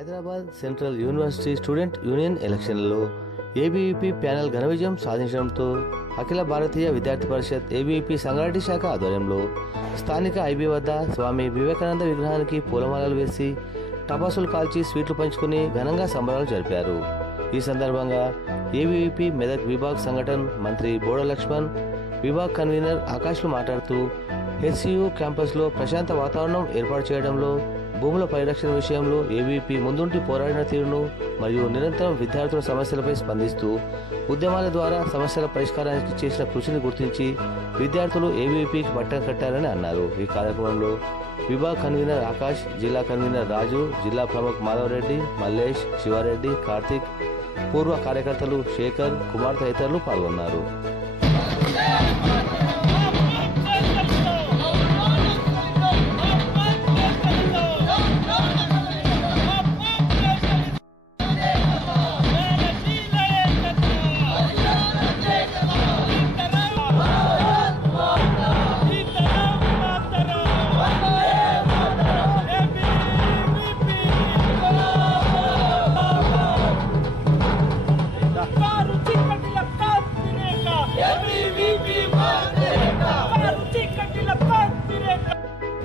Hyderabad central university student union ఎలక్షన్లలో ABVP panel ఘన విజయం సాధించడంతో అఖిల భారతీయ విద్యార్థి పరిషత్ ఏబీవీపీ సంగారెడ్డి శాఖ ఆధ్వర్యంలో స్థానిక ఐబీ వద్ద స్వామి వివేకానంద విగ్రహానికి పూలమాలలు వేసి టపాసులు కాల్చి స్వీట్లు పంచుకుని ఘనంగా సంబరాలు జరిపారు. ఈ సందర్భంగా ఏబీవీపీ మెదక్ విభాగ్ సంఘటన మంత్రి బోడ లక్ష్మణ్, విభాగ్ కన్వీనర్ ఆకాష్లు మాట్లాడుతూ హెచ్సియు క్యాంపస్లో ప్రశాంత వాతావరణం ఏర్పాటు చేయడంలో, భూముల పరిరక్షణ విషయంలో ఏబీవీపీ ముందుండి పోరాడిన తీరును మరియు నిరంతరం విద్యార్థుల సమస్యలపై స్పందిస్తూ ఉద్యమాల ద్వారా సమస్యల పరిష్కారానికి చేసిన కృషిని గుర్తించి విద్యార్థులు ఏబీవీపీకి పట్టం కట్టారని అన్నారు. ఈ కార్యక్రమంలో విభాగ్ కన్వీనర్ ఆకాష్, జిల్లా కన్వీనర్ రాజు, జిల్లా ప్రముఖ్ మాధవరెడ్డి, మల్లేష్, శివారెడ్డి, కార్తిక్, పూర్వ కార్యకర్తలు శేఖర్, కుమార్ తదితరులు పాల్గొన్నారు.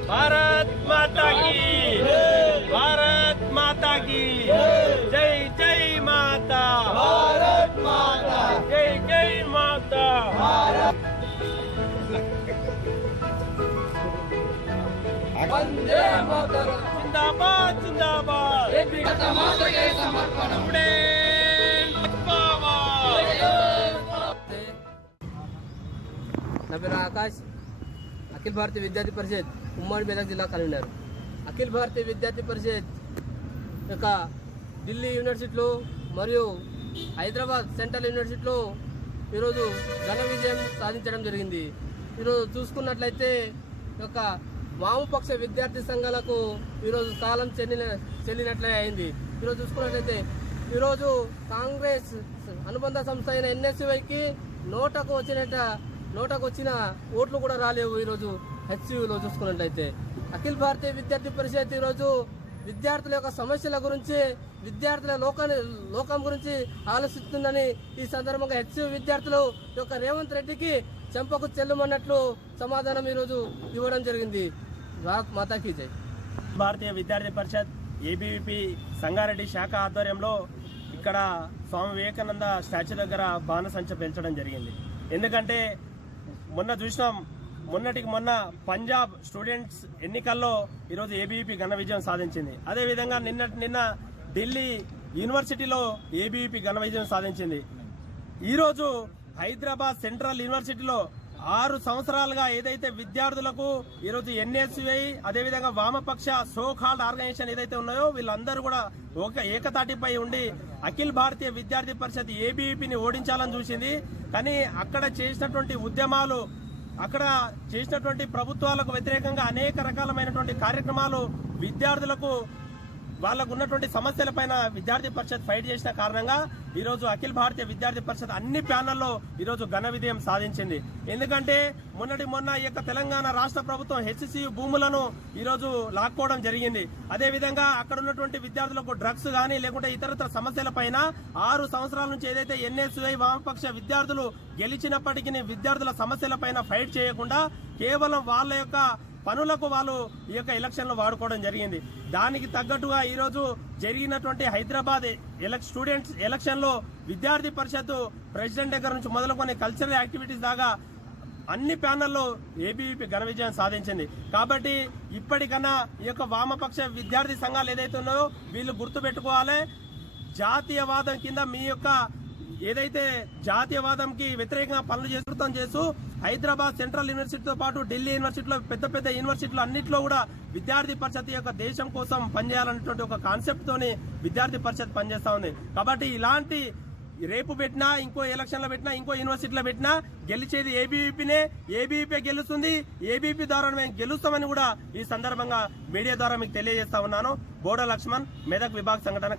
भारत माता की, भारत माता की जय जय माता, भारत माता जय जय माता, वंदे मातरम, जिंदाबाद जिंदाबाद, माता के समर्पण, నా పేరు ఆకాష్, అఖిల భారతీయ విద్యార్థి పరిషత్ ఉమ్మడి మెదక్ జిల్లా కన్వీనర్. అఖిల భారతీయ విద్యార్థి పరిషత్ యొక్క ఢిల్లీ యూనివర్సిటీలో మరియు హైదరాబాద్ సెంట్రల్ యూనివర్సిటీలో ఈరోజు ఘన విజయం సాధించడం జరిగింది. ఈరోజు చూసుకున్నట్లయితే యొక్క వామపక్ష విద్యార్థి సంఘాలకు ఈరోజు కాలం చెల్లినట్లే అయింది. ఈరోజు చూసుకున్నట్లయితే ఈరోజు కాంగ్రెస్ అనుబంధ సంస్థ అయిన ఎన్ఎస్యుఐకి నోటకు వచ్చిన ఓట్లు కూడా రాలేవు. ఈరోజు హెచ్సియులో చూసుకున్నట్లయితే అఖిల భారతీయ విద్యార్థి పరిషత్ ఈరోజు విద్యార్థుల యొక్క సమస్యల గురించి, విద్యార్థుల లోకం గురించి ఆలోచిస్తుందని ఈ సందర్భంగా హెచ్సియు విద్యార్థులు యొక్క రేవంత్ రెడ్డికి చెంపకు చెల్లుమన్నట్లు సమాధానం ఈరోజు ఇవ్వడం జరిగింది. భారత్ మాతాకి జై. భారతీయ విద్యార్థి పరిషత్ ఏబీవీపీ సంగారెడ్డి శాఖ ఆధ్వర్యంలో ఇక్కడ స్వామి వివేకానంద స్టాచ్యూ దగ్గర బాణసంచ పేల్చడం జరిగింది. ఎందుకంటే మొన్నటికి మొన్న పంజాబ్ స్టూడెంట్స్ ఎన్నికల్లో ఈరోజు ఏబీవీపీ ఘన విజయం సాధించింది. అదేవిధంగా నిన్న ఢిల్లీ యూనివర్సిటీలో ఏబీవీపీ ఘన విజయం సాధించింది. ఈరోజు హైదరాబాద్ సెంట్రల్ యూనివర్సిటీలో 6 సంవత్సరాలుగా ఏదైతే విద్యార్థులకు ఈరోజు ఎన్ఎస్యుఐ అదేవిధంగా వామపక్ష సోకాల్డ్ ఆర్గనైజేషన్ ఏదైతే ఉన్నాయో వీళ్ళందరూ కూడా ఏకతాటిపై ఉండి అఖిల భారతీయ విద్యార్థి పరిషత్ ఏబీవీపీని ఓడించాలని చూసింది. కానీ అక్కడ చేసినటువంటి ఉద్యమాలు, అక్కడ చేసినటువంటి ప్రభుత్వాలకు వ్యతిరేకంగా అనేక రకాలమైనటువంటి కార్యక్రమాలు విద్యార్థులకు వాళ్ళకు ఉన్నటువంటి సమస్యలపైన విద్యార్థి పరిషత్ ఫైట్ చేసిన కారణంగా ఈరోజు అఖిల భారతీయ విద్యార్థి పరిషత్ అన్ని ప్యానెల్లో ఈరోజు ఘన విజయం సాధించింది. ఎందుకంటే మొన్న ఈ యొక్క తెలంగాణ రాష్ట్ర ప్రభుత్వం హెచ్సియు భూములను ఈరోజు లాక్కోవడం జరిగింది. అదేవిధంగా అక్కడ ఉన్నటువంటి విద్యార్థులకు డ్రగ్స్ కానీ లేకుంటే ఇతరత్ర సమస్యలపైన 6 సంవత్సరాల నుంచి ఏదైతే ఎన్ఎస్యుఐ వామపక్ష విద్యార్థులు గెలిచినప్పటికీ విద్యార్థుల సమస్యలపైన ఫైట్ చేయకుండా కేవలం వాళ్ళ యొక్క పనులకు వాళ్ళు ఈ యొక్క ఎలక్షన్లు వాడుకోవడం జరిగింది. దానికి తగ్గట్టుగా ఈరోజు జరిగినటువంటి హైదరాబాద్ స్టూడెంట్స్ ఎలక్షన్లో విద్యార్థి పరిషత్ ప్రెసిడెంట్ దగ్గర నుంచి మొదలుకొని కల్చరల్ యాక్టివిటీస్ దాకా అన్ని ప్యానెల్లో ఏబీవీపీ ఘన విజయం సాధించింది. కాబట్టి ఇప్పటికన్నా ఈ యొక్క వామపక్ష విద్యార్థి సంఘాలు ఏదైతే ఉన్నాయో వీళ్ళు గుర్తుపెట్టుకోవాలి. జాతీయవాదం కింద మీ యొక్క ఏదైతే జాతీయవాదంకి వ్యతిరేకంగా పనులు చేస్తూ హైదరాబాద్ సెంట్రల్ యూనివర్సిటీతో పాటు ఢిల్లీ యూనివర్సిటీలో పెద్ద యూనివర్సిటీలు అన్నింటిలో కూడా విద్యార్థి పరిషత్ యొక్క దేశం కోసం పనిచేయాలన్నటువంటి ఒక కాన్సెప్ట్ తోని విద్యార్థి పరిషత్ పనిచేస్తా ఉంది. కాబట్టి ఇలాంటి రేపు పెట్టినా, ఇంకో ఎలక్షన్లో పెట్టినా, ఇంకో యూనివర్సిటీలో పెట్టినా గెలిచేది ఏబీవీపీనే. ఏబీవీపీ గెలుస్తుంది. ఏబీవీపీ ద్వారా మేము గెలుస్తామని కూడా ఈ సందర్భంగా మీడియా ద్వారా మీకు తెలియజేస్తా ఉన్నాను. బోడ లక్ష్మణ్, మెదక్ విభాగ్ సంఘటన